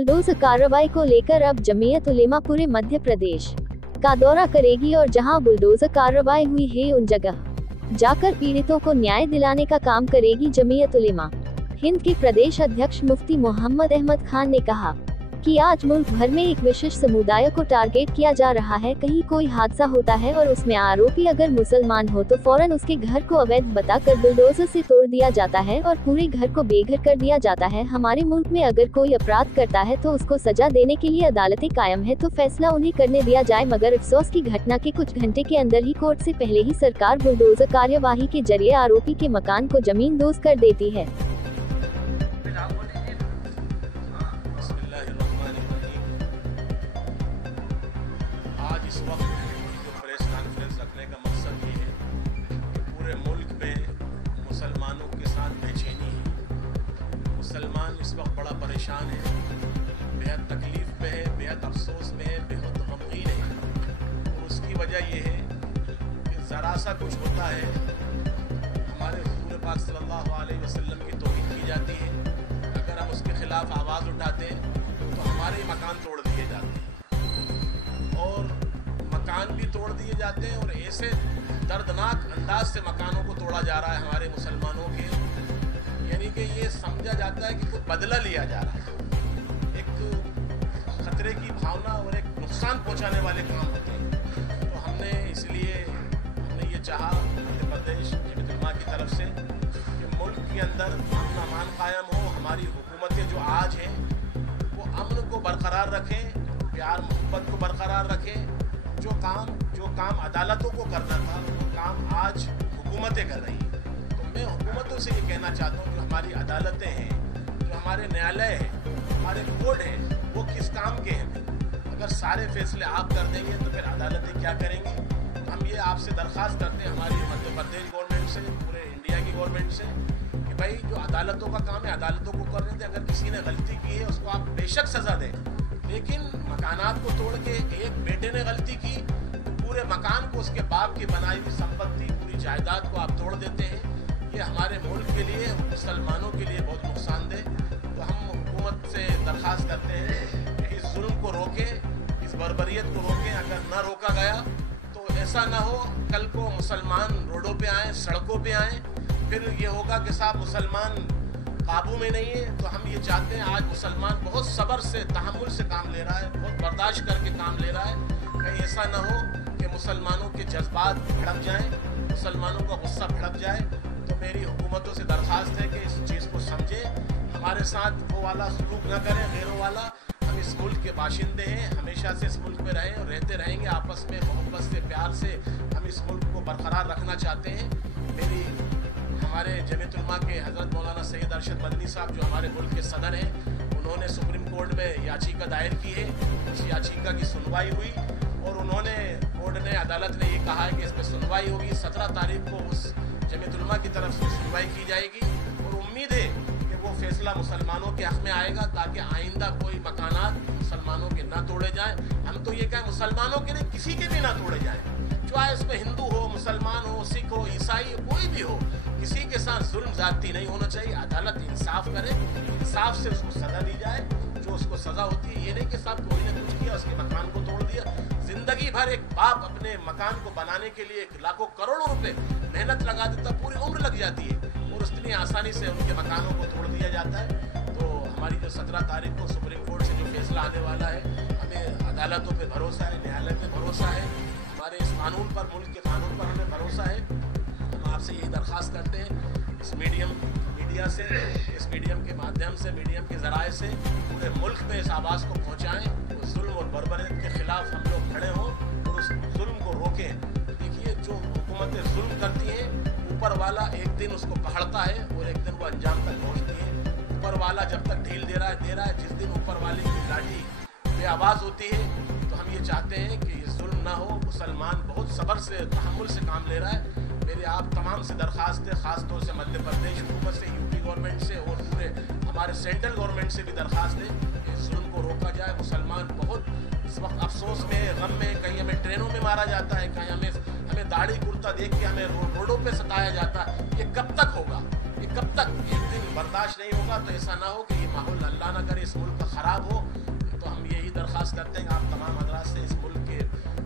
Bulldozer कार्रवाई को लेकर अब जमीयत उलेमा पूरे मध्य प्रदेश का दौरा करेगी और जहां बुलडोजर कार्रवाई हुई है उन जगह जाकर पीड़ितों को न्याय दिलाने का काम करेगी जमीयत उलेमा हिंद के प्रदेश अध्यक्ष मुफ्ती मोहम्मद अहमद खान ने कहा कि आज मुल्क भर में एक विशेष समुदाय को टारगेट किया जा रहा है। कहीं कोई हादसा होता है और उसमें आरोपी अगर मुसलमान हो तो फौरन उसके घर को अवैध बताकर बुलडोजर से तोड़ दिया जाता है और पूरे घर को बेघर कर दिया जाता है। हमारे मुल्क में अगर कोई अपराध करता है तो उसको सजा देने के लिए अदालतें कायम है, तो फैसला उन्हें करने दिया जाए। मगर अफसोस की घटना के कुछ घंटे के अंदर ही कोर्ट से पहले ही सरकार बुलडोजर कार्यवाही के जरिए आरोपी के मकान को जमींदोज कर देती है। आज इस वक्त जो प्रेस कॉन्फ्रेंस रखने का मकसद ये है कि पूरे मुल्क में मुसलमानों के साथ बेचैनी है। मुसलमान इस वक्त बड़ा परेशान है, बेहद तकलीफ में है, बेहद अफसोस में है, बेहद गमगीन है। और उसकी वजह ये है कि ज़रा सा कुछ होता है हमारे हुज़ूर पाक सल्लल्लाहु अलैहि वसल्लम की तौहीन की जाती है। अगर हम उसके खिलाफ आवाज़ उठाते हैं तो हमारे मकान तोड़ दिए जाते हैं और मकान भी तोड़ दिए जाते हैं और ऐसे दर्दनाक अंदाज से मकानों को तोड़ा जा रहा है हमारे मुसलमानों के, यानी कि ये समझा जाता है कि कुछ बदला लिया जा रहा है। एक खतरे की भावना और एक नुकसान पहुंचाने वाले काम होते हैं। तो हमने ये चाहा मध्य प्रदेश जमीयत उलेमा की तरफ से कि मुल्क के अंदर अमन अमान कायम हो। हमारी हुकूमतें जो आज हैं वो अमन को बरकरार रखें, प्यार मोहब्बत को बरकरार रखें। जो काम अदालतों को करना था वो काम आज हुकूमतें कर रही हैं। तो मैं हुकूमतों से ये कहना चाहता हूँ, जो हमारी अदालतें हैं, जो हमारे न्यायालय हैं, हमारे कोर्ट हैं, वो किस काम के हैं। अगर सारे फैसले आप कर देंगे तो फिर अदालतें क्या करेंगी। तो हम ये आपसे दरख्वास्त करते हैं हमारी मध्य प्रदेश गवर्नमेंट से, पूरे इंडिया की गवर्नमेंट से, कि भाई जो अदालतों का काम है अदालतों को करने दें। अगर किसी ने गलती की है उसको आप बेशक सज़ा दें, लेकिन मकानात को तोड़ के एक बेटे ने गलती की तो पूरे मकान को, उसके बाप की बनाई हुई संपत्ति, पूरी जायदाद को आप तोड़ देते हैं। ये हमारे मुल्क के लिए, मुसलमानों के लिए बहुत नुकसानदेह। तो हम हुकूमत से दरख्वास्त करते हैं कि इस जुल्म को रोकें, इस बर्बरियत को रोकें। अगर न रोका गया तो ऐसा ना हो कल को मुसलमान रोडों पे आएँ, सड़कों पे आएँ, फिर ये होगा कि साहब मुसलमान काबू में नहीं है। तो हम ये चाहते हैं, आज मुसलमान बहुत सब्र से, तहम्मुल से काम ले रहा है, बहुत बर्दाश्त करके काम ले रहा है। कहीं ऐसा ना हो कि मुसलमानों के जज्बात भड़क जाएं, मुसलमानों का गुस्सा भड़क जाए। तो मेरी हुकूमतों से दरख्वास्त है कि इस चीज़ को समझें, हमारे साथ वो वाला सलूक न करें, गैरों वाला। हम इस मुल्क के बाशिंदे हैं, हमेशा से इस मुल्क में रहें और रहते रहेंगे। आपस में मोहब्बत से, प्यार से हम इस मुल्क को बरकरार रखना चाहते हैं। हमारे जमीयत उलेमा के हज़रत मौलाना सैयद अरशद मदनी साहब, जो हमारे मुल्क के सदर हैं, उन्होंने सुप्रीम कोर्ट में याचिका दायर की है। उस याचिका की सुनवाई हुई और उन्होंने, कोर्ट ने, अदालत ने ये कहा है कि इस पर सुनवाई होगी। 17 तारीख को उस जमीयत उलेमा की तरफ से सुनवाई की जाएगी और उम्मीद है कि वो फैसला मुसलमानों के हक़ में आएगा, ताकि आइंदा कोई मकानात मुसलमानों के ना तोड़े जाएँ। हम तो ये कहें मुसलमानों के नहीं, किसी के भी ना तोड़े जाएँ, चाहे उसमें हिंदू हो, मुसलमान हो, सिख हो, ईसाई, कोई भी हो। किसी के साथ जुल्म ज़्यादती नहीं होना चाहिए। अदालत इंसाफ करे, इंसाफ से उसको सज़ा दी जाए, जो उसको सज़ा होती है। ये नहीं कि साहब कोई ने कुछ किया, उसके मकान को तोड़ दिया। ज़िंदगी भर एक बाप अपने मकान को बनाने के लिए लाखों करोड़ों रुपए मेहनत लगा देता, पूरी उम्र लग जाती है और उतनी आसानी से उनके मकानों को तोड़ दिया जाता है। तो हमारी जो 17 तारीख को सुप्रीम कोर्ट से जो फैसला आने वाला है, हमें अदालतों पर भरोसा है, न्यायालय पर भरोसा है, हमारे इस कानून पर, मुल्क के कानून पर हमें भरोसा है। हम आपसे यही दरख्वास्त करते हैं, इस मीडियम के माध्यम से, मीडियम के ज़राए से पूरे मुल्क में इस आवाज़ को पहुँचाएँ। उस जुल्म और बर्बरियत के ख़िलाफ़ हम लोग खड़े हों और उस जुल्म को रोकें। देखिए, जो हुकूमतें जुल्म करती हैं, ऊपर वाला एक दिन उसको पकड़ता है और एक दिन वो अंजाम तक पहुँचती है। ऊपर वाला जब तक ढील दे रहा है, जिस दिन ऊपर वाले की लाठी बेआवाज़ होती है, तो हम ये चाहते हैं कि ये जुल्म ना हो। मुसलमान बहुत सब्र से, तहम्मुल से काम ले रहा है। मेरे आप तमाम से दरख्वास्त है, ख़ास तौर से मध्य प्रदेश हुकूमत से, यूपी गवर्नमेंट से और पूरे हमारे सेंट्रल गवर्नमेंट से भी दरख्वास्त है कि इस जुल्म को रोका जाए। मुसलमान बहुत इस वक्त अफसोस में, गम में, कहीं हमें ट्रेनों में मारा जाता है, कहीं हमें दाढ़ी कुर्ता देख के हमें रोडों पे सताया जाता है। ये कब तक होगा? ये कब तक? एक दिन बर्दाश्त नहीं होगा। तो ऐसा ना हो कि ये माहौल अल्लाह ना करे इस मुल्क का ख़राब हो। तो हम यही दरख्वास्त करते हैं कि आप तमाम हजरात से इस मुल्क के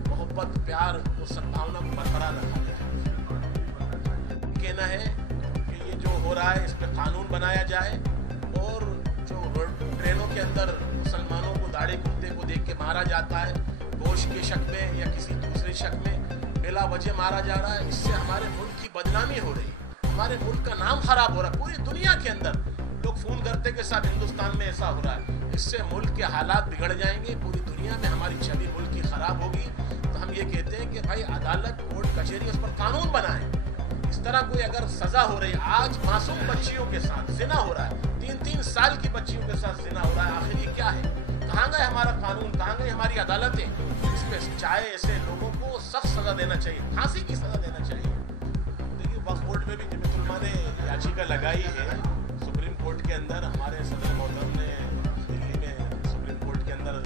मोहब्बत, प्यार और सद्भावना को बरकरार रखा जाए। कहना है कि ये जो हो रहा है इस पर कानून बनाया जाए और जो ट्रेनों के अंदर मुसलमानों को दाढ़ी कुत्ते को देख के मारा जाता है, गोश्त के शक में या किसी दूसरे शक में बिला वजह मारा जा रहा है, इससे हमारे मुल्क की बदनामी हो रही है, हमारे मुल्क का नाम खराब हो रहा है। पूरी दुनिया के अंदर लोग फ़ोन करते कि साहब हिंदुस्तान में ऐसा हो रहा है, इससे मुल्क के हालात बिगड़ जाएंगे, पूरी दुनिया में हमारी छवि मुल्क की ख़राब होगी। तो हम ये कहते हैं कि भाई अदालत, कोर्ट, कचहरी उस पर कानून बनाएं। इस तरह कोई अगर सज़ा हो रही है, आज मासूम बच्चियों के साथ जिना हो रहा है, 3-3 साल की बच्चियों के साथ जिना हो रहा है, आखिर ये क्या है? कहाँ गए हमारा कानून, कहाँ गई हमारी अदालतें? इस पर चाहे ऐसे लोगों को सख्त सज़ा देना चाहिए, फांसी की सज़ा देना चाहिए। देखिए वक्फ बोर्ड में भी जमीयत उलमा ने याचिका लगाई है सुप्रीम कोर्ट के अंदर। हमारे सदर मोहतरम ने दिल्ली में सुप्रीम कोर्ट के अंदर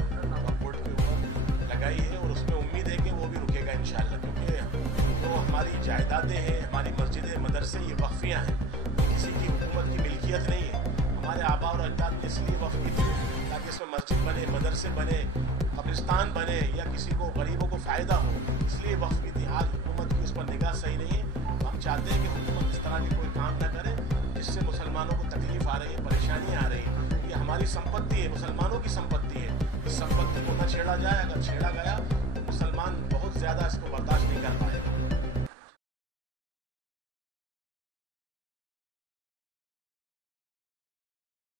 वक्फ बोर्ड के ऊपर लगाई है और उसमें उम्मीद है कि वो भी रुकेगा इंशाअल्लाह, क्योंकि जो हमारी जायदादें हैं, हमारी मस्जिदें, मदरसे, ये वक्फियाँ हैं, ये किसी की हुकूमत की मिल्कियत नहीं है। हमारे आबा और अजदाद ने इसलिए वक्फ की थी ताकि इसमें मस्जिद बने, मदरसे बने, कब्रिस्तान बने या किसी को गरीबों को फ़ायदा हो, इसलिए वक्फ की थी। आज हुकूमत की उस पर निगाह सही नहीं है। तो हम चाहते हैं कि हुकूमत इस तरह के कोई काम न करे जिससे मुसलमानों को तकलीफ आ रही है, परेशानी आ रही है। ये हमारी संपत्ति है, मुसलमानों की संपत्ति है, इस संपत्ति को न छेड़ा जाए। अगर छेड़ा गया तो मुसलमान बहुत ज़्यादा इसको बर्दाश्त नहीं कर पाए।